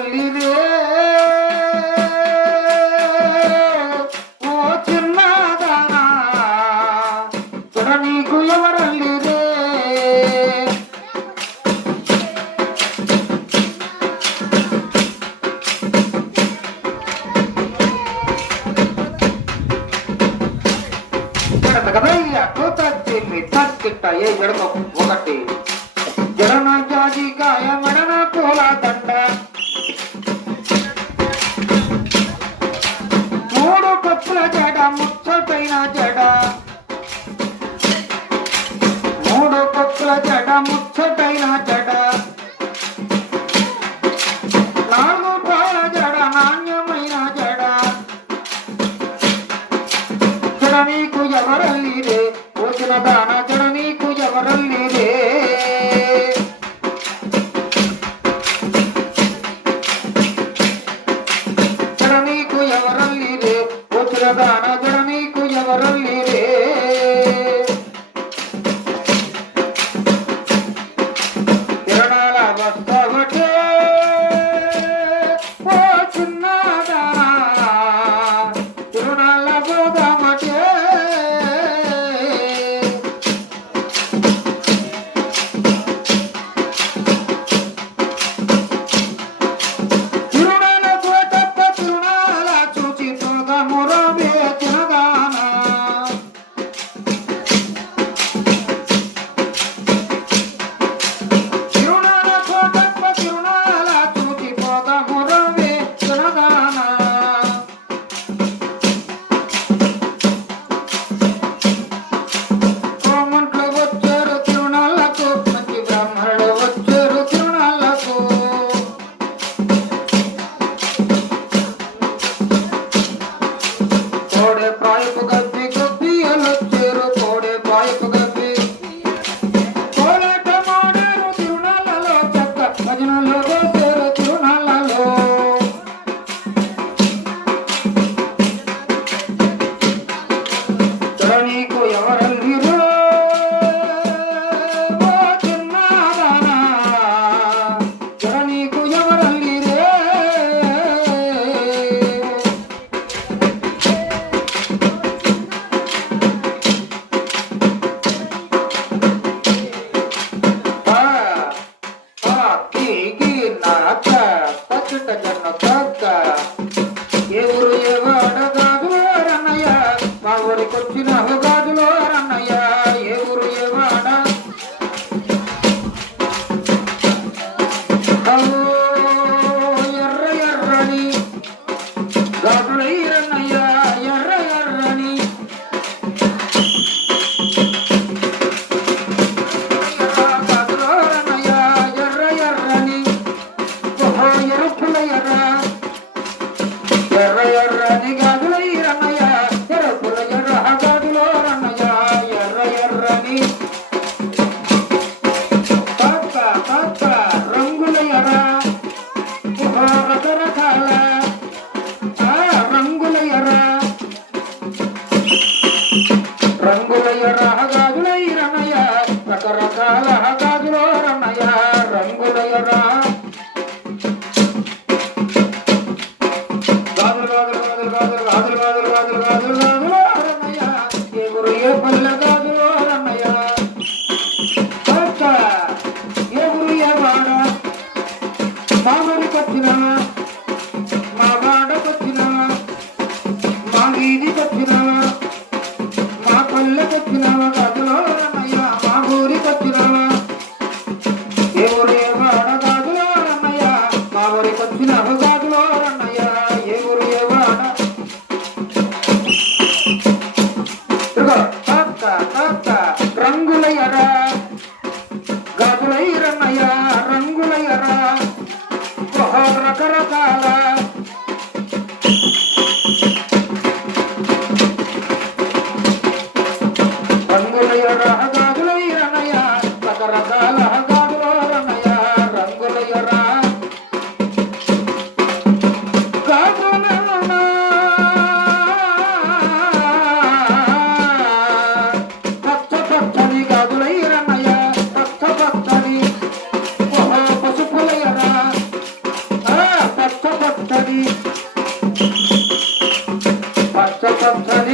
ఎవరల్లి రే ఓ చిన్నదానా చూడ నీకు ఎవరల్లి రే ఏ జడమ ఒకటి జడన జాజికాయ మడన పూల దండ మూడు కప్పుల జడ ముచ్చటైన జడ మూడు కప్పుల జడ ముచ్చటైన జడ నాలుగు పాల జడ నాణ్యమైన జడ జడ నీకు ఎవరల్లి రే ఓచిన దాన జడ నీకు ఎవరల్లి రే జడ నీకు ఎవరల్లి రే ఓచిన దాన జడ నీకు ఎవరల్లి రే తిరణాల వస్తావటే ఓ చిన్నదానా తిరునాళ్ళ పోదామటే నీకు ఎవరల్లి రే ఓ చిన్నదానా జడ నీకు ఎవరల్లి రే నాక పచ్చట జన్న కాక ఏ ఊరు ఏ వాడ గాజులో రన్నయ్య మా ఊరికొచ్చిన గాజులో రన్నయ్య ఏ ఊరు ఏ వాడ ఎర్ర ఎర్రని గాజులై రన్నయ్య ఎర్ర ఎర్రని గాజులో రన్నయ్య ఎర్ర ఎర్రని ఎరుపుల ఎర్ర ఎర్ర ఎర్రని గాజులై రన్నయ్య ఎరుపుల ఎర్ర గాజులో రన్నయ్య ఎర్ర ఎర్రని పక్క పక్క రంగుల ఎర్ర రకరకాల రంగుల ఎర్ర గాజులై రన్నయ్య రకరకాల గాజులో రన్నయ్య రంగుల ఎర్ర మా ఊరికొచ్చిన మా వాడకొచ్చిన మా వీధికొచ్చిన మా పల్లెకొచ్చిన గాజులో రన్నయ్య మా ఊరికొచ్చిన ఏ ఊరు ఏ వాడ గాజులో రన్నయ్య మా ఊరికొచ్చిన గాజులో రన్నయ్య ఏ ఊరు ఏ వాడ రంగుల ఎర్ర గాజులై రన్నయ్య రంగుల ఎర్ర రకరకాల రంగుల ఎర్ర గాజులై రన్నయ్య రకరకాల గాజులో రన్నయ్య రంగుల ఎర్ర పచ్చ పచ్చని గాజులై రన్నయ్య పచ్చ పచ్చని పసుపుల ఎర్ర పచ్చని